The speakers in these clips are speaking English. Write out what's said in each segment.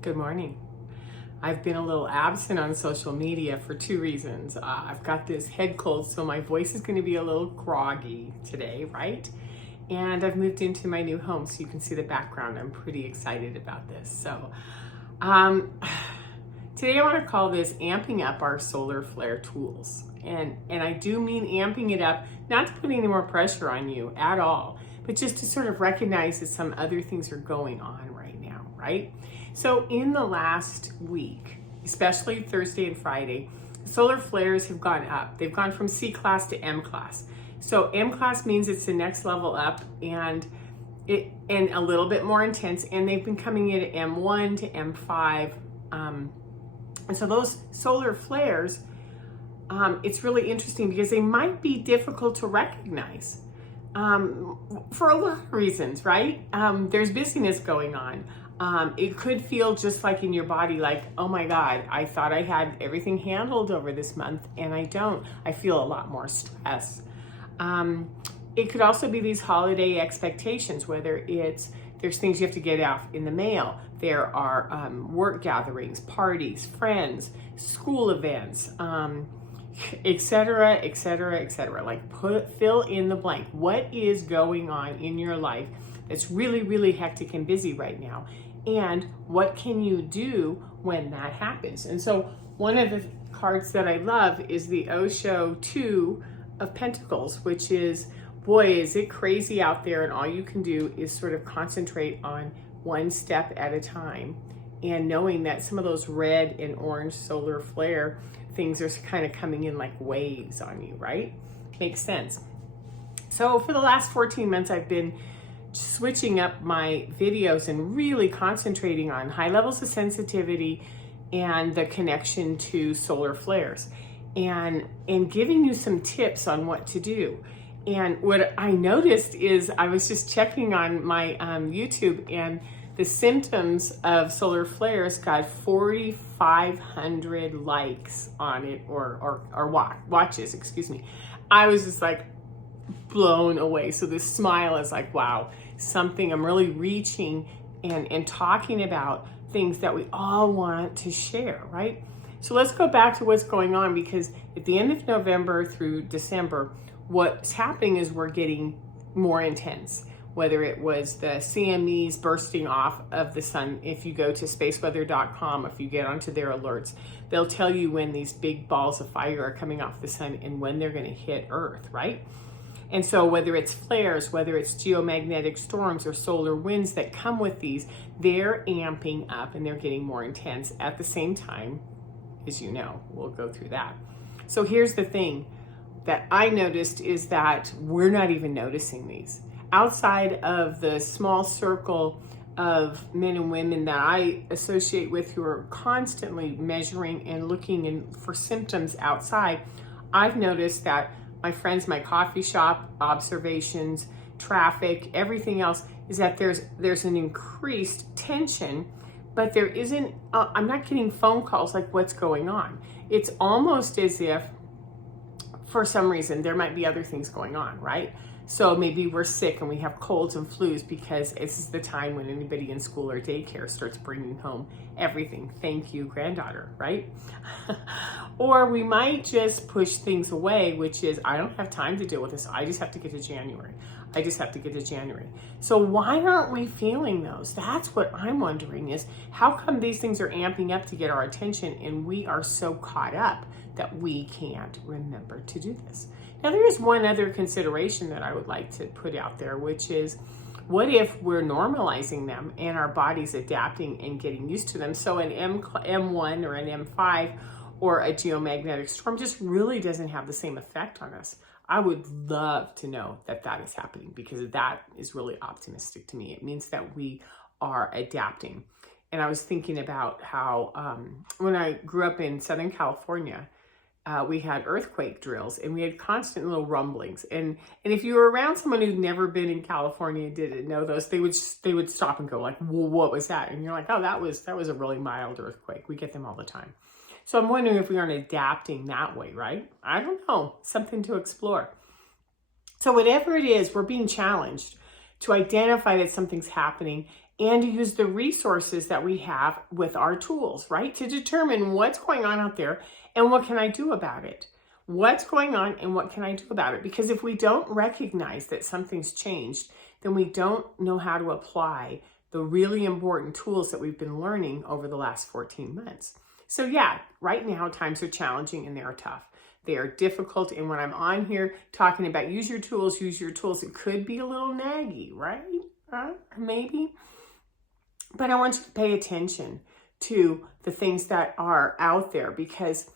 Good morning. I've been a little absent on social media for two reasons. I've got this head cold, so my voice is going to be a little groggy today, right? And I've moved into my new home, so you can see the background. I'm pretty excited about this. Um, Today I want to call this amping up our solar flare tools. And I do mean amping it up, not to put any more pressure on you at all, but just to sort of recognize that some other things are going on right now, right? So in the last week, especially Thursday and Friday, solar flares have gone up. They've gone from C class to M class. So M class means it's the next level up and a little bit more intense, and they've been coming in at M1 to M5. And so those solar flares, it's really interesting because they might be difficult to recognize for a lot of reasons, right? There's busyness going on. It could feel just like in your body, like, oh my God, I thought I had everything handled over this month and I don't. I feel a lot more stress. It could also be these holiday expectations, whether there's things you have to get off in the mail. There are work gatherings, parties, friends, school events, et cetera, et cetera, et cetera. Like fill in the blank. What is going on in your life that's really, really hectic and busy right now? And what can you do when that happens? And so one of the cards that I love is the Osho 2 of Pentacles, which is, boy, is it crazy out there, and all you can do is sort of concentrate on one step at a time, and knowing that some of those red and orange solar flare things are kind of coming in like waves on you, right? Makes sense. So for the last 14 months, I've been switching up my videos and really concentrating on high levels of sensitivity and the connection to solar flares, and giving you some tips on what to do. And what I noticed is I was just checking on my YouTube, and the symptoms of solar flares got 4,500 likes on it, or watches, excuse me. I was just like blown away. So this smile is like, wow, something I'm really reaching and talking about things that we all want to share, right? So let's go back to what's going on, because at the end of November through December, what's happening is we're getting more intense. Whether it was the CMEs bursting off of the sun, if you go to spaceweather.com, if you get onto their alerts, they'll tell you when these big balls of fire are coming off the sun and when they're going to hit Earth, right? And so whether it's flares, whether it's geomagnetic storms or solar winds that come with these, they're amping up and they're getting more intense at the same time, as you know. We'll go through that. So here's the thing that I noticed is that we're not even noticing these. Outside of the small circle of men and women that I associate with who are constantly measuring and looking for symptoms outside, I've noticed that my friends, my coffee shop, observations, traffic, everything else, is that there's an increased tension, but there isn't, I'm not getting phone calls like what's going on. It's almost as if for some reason there might be other things going on, right? So maybe we're sick and we have colds and flus because this is the time when anybody in school or daycare starts bringing home everything. Thank you, granddaughter, right? Or we might just push things away, which is, I don't have time to deal with this. I just have to get to January. I just have to get to January. So why aren't we feeling those? That's what I'm wondering, is how come these things are amping up to get our attention and we are so caught up that we can't remember to do this? Now, there is one other consideration that I would like to put out there, which is, what if we're normalizing them and our body's adapting and getting used to them? So an M1 or an M5 or a geomagnetic storm just really doesn't have the same effect on us. I would love to know that that is happening, because that is really optimistic to me. It means that we are adapting. And I was thinking about how when I grew up in Southern California, we had earthquake drills and we had constant little rumblings. And if you were around someone who'd never been in California and didn't know those, they would stop and go like, well, what was that? And you're like, oh, that was a really mild earthquake. We get them all the time. So I'm wondering if we aren't adapting that way, right? I don't know, something to explore. So whatever it is, we're being challenged to identify that something's happening and to use the resources that we have with our tools, right? To determine what's going on out there and what can I do about it? What's going on and what can I do about it? Because if we don't recognize that something's changed, then we don't know how to apply the really important tools that we've been learning over the last 14 months. So yeah, right now times are challenging and they are tough. They are difficult. And when I'm on here talking about use your tools, it could be a little naggy, right? Maybe. But I want you to pay attention to the things that are out there, because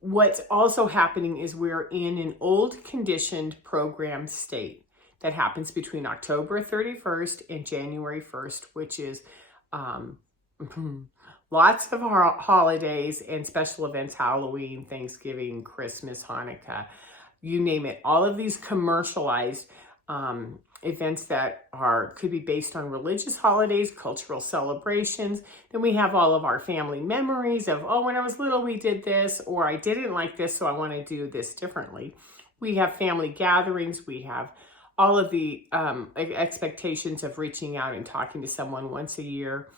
what's also happening is we're in an old conditioned program state that happens between October 31st and January 1st, which is lots of holidays and special events, Halloween, Thanksgiving, Christmas, Hanukkah, you name it. All of these commercialized events that could be based on religious holidays, cultural celebrations. Then we have all of our family memories of, oh, when I was little, we did this, or I didn't like this, so I want to do this differently. We have family gatherings. We have all of the expectations of reaching out and talking to someone once a year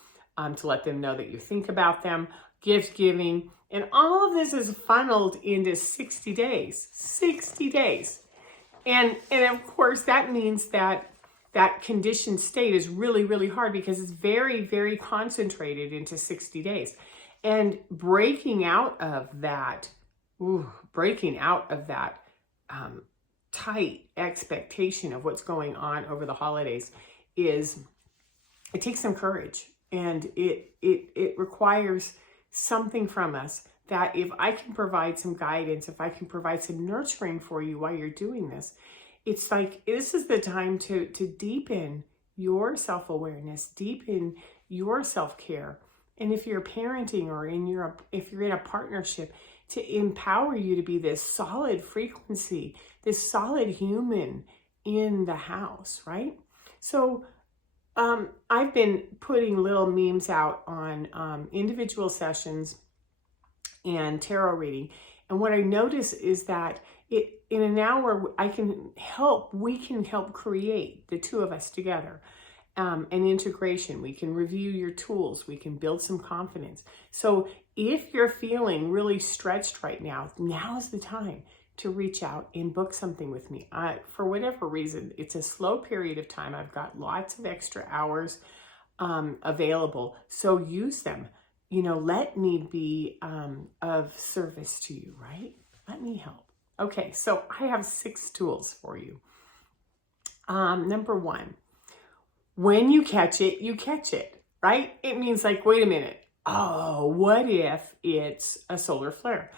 to let them know that you think about them, gift giving, and all of this is funneled into 60 days, 60 days. And of course, that means that conditioned state is really, really hard because it's very, very concentrated into 60 days. And breaking out of that tight expectation of what's going on over the holidays it takes some courage, and it requires something from us that if I can provide some guidance, if I can provide some nurturing for you while you're doing this, it's like this is the time to deepen your self-awareness, deepen your self-care. And if you're parenting or if you're in a partnership, to empower you to be this solid frequency, this solid human in the house, right? So I've been putting little memes out on individual sessions and tarot reading. And what I notice is that in an hour, we can help create, the two of us together, an integration. We can review your tools. We can build some confidence. So if you're feeling really stretched right now is the time to reach out and book something with me. For whatever reason, it's a slow period of time. I've got lots of extra hours available. So use them. Let me be of service to you, right? Let me help. Okay, so I have 6 tools for you. Number 1, when you catch it, right? It means like, wait a minute. Oh, what if it's a solar flare?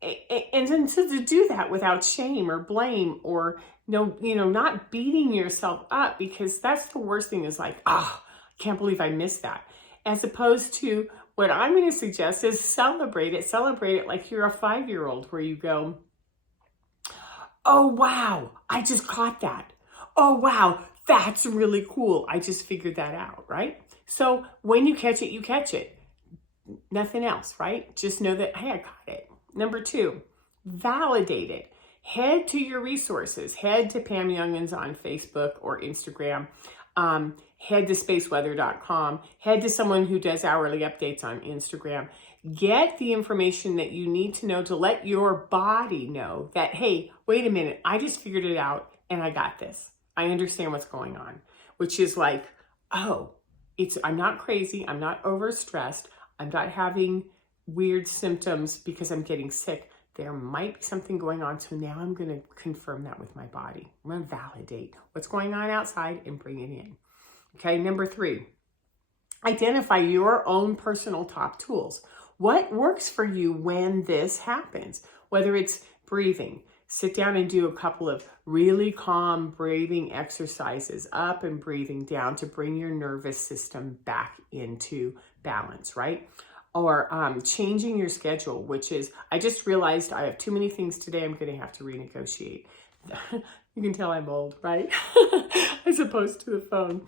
And then to do that without shame or blame or, not beating yourself up, because that's the worst thing is like, I can't believe I missed that. As opposed to what I'm going to suggest is celebrate it like you're a 5-year-old, where you go, oh, wow, I just caught that. Oh, wow, that's really cool. I just figured that out, right? So when you catch it, you catch it. Nothing else, right? Just know that, hey, I caught it. Number 2, validate it. Head to your resources. Head to Pam Youngins on Facebook or Instagram. Head to spaceweather.com. Head to someone who does hourly updates on Instagram. Get the information that you need to know to let your body know that, hey, wait a minute, I just figured it out and I got this. I understand what's going on, which is like, I'm not crazy. I'm not overstressed. I'm not having weird symptoms because I'm getting sick. There might be something going on. So now I'm going to confirm that with my body. I'm going to validate what's going on outside and bring it in. Okay. Number 3, identify your own personal top tools. What works for you when this happens? Whether it's breathing, sit down and do a couple of really calm breathing exercises, up and breathing down, to bring your nervous system back into balance, right? Or changing your schedule, which is, I just realized I have too many things today. I'm going to have to renegotiate. You can tell I'm old, right? As opposed to the phone.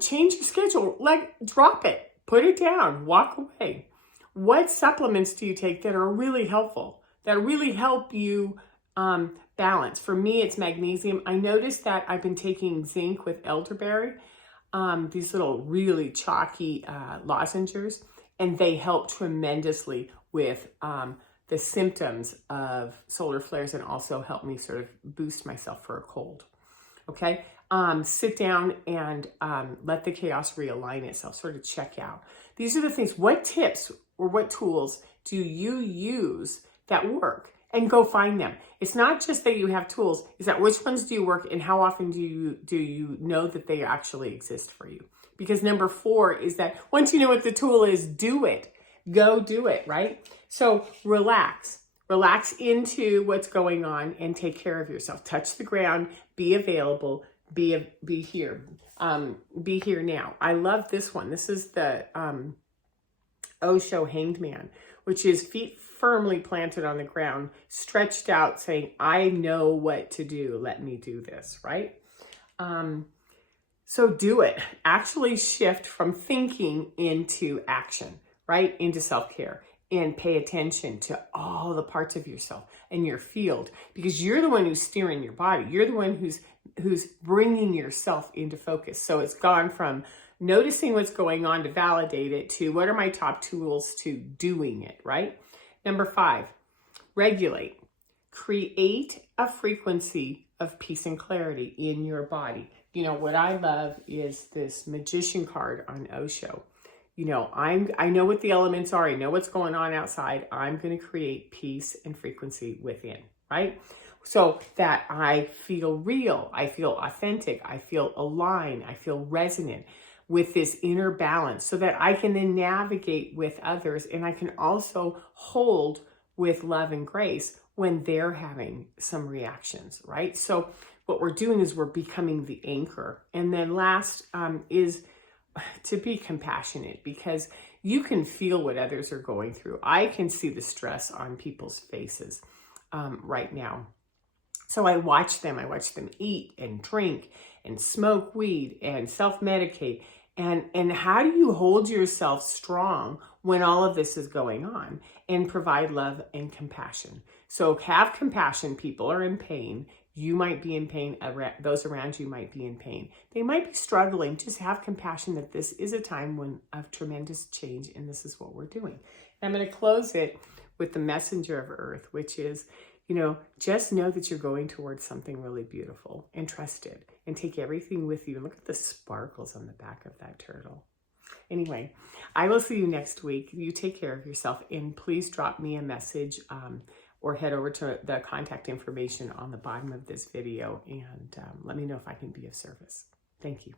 Change your schedule. Drop it. Put it down. Walk away. What supplements do you take that are really helpful, that really help you Balance. For me, it's magnesium. I noticed that I've been taking zinc with elderberry, these little really chalky lozenges, and they help tremendously with the symptoms of solar flares and also help me sort of boost myself for a cold. Okay, sit down and let the chaos realign itself, sort of check out. These are the things. What tips or what tools do you use that work? And go find them. It's not just that you have tools, it's that which ones do you work and how often do you know that they actually exist for you? Because number 4 is that once you know what the tool is, do it. Go do it, right? So relax. Relax into what's going on and take care of yourself. Touch the ground, be available, be here. Be here now. I love this one. This is the Osho Hanged Man, which is feet firmly planted on the ground, stretched out, saying, I know what to do. Let me do this, right? So do it. Actually shift from thinking into action, right? Into self-care. And pay attention to all the parts of yourself and your field, because you're the one who's steering your body. You're the one who's bringing yourself into focus. So it's gone from noticing what's going on to validate it to what are my top tools to doing it, right? Number 5, regulate. Create a frequency of peace and clarity in your body. You know, what I love is this magician card on Osho. You know, I know what the elements are. I know what's going on outside. I'm going to create peace and frequency within, right? So that I feel real, I feel authentic, I feel aligned, I feel resonant with this inner balance so that I can then navigate with others, and I can also hold with love and grace when they're having some reactions, right? So what we're doing is we're becoming the anchor. And then last is to be compassionate, because you can feel what others are going through. I can see the stress on people's faces right now. So I watch them eat and drink and smoke weed and self-medicate. And how do you hold yourself strong when all of this is going on, and provide love and compassion? So have compassion. People are in pain. You might be in pain. Those around you might be in pain. They might be struggling. Just have compassion that this is a time of tremendous change, and this is what we're doing. And I'm going to close it with the messenger of Earth, which is, you know, just know that you're going towards something really beautiful, and trust it, and take everything with you. And look at the sparkles on the back of that turtle. Anyway, I will see you next week. You take care of yourself, and please drop me a message or head over to the contact information on the bottom of this video and let me know if I can be of service. Thank you.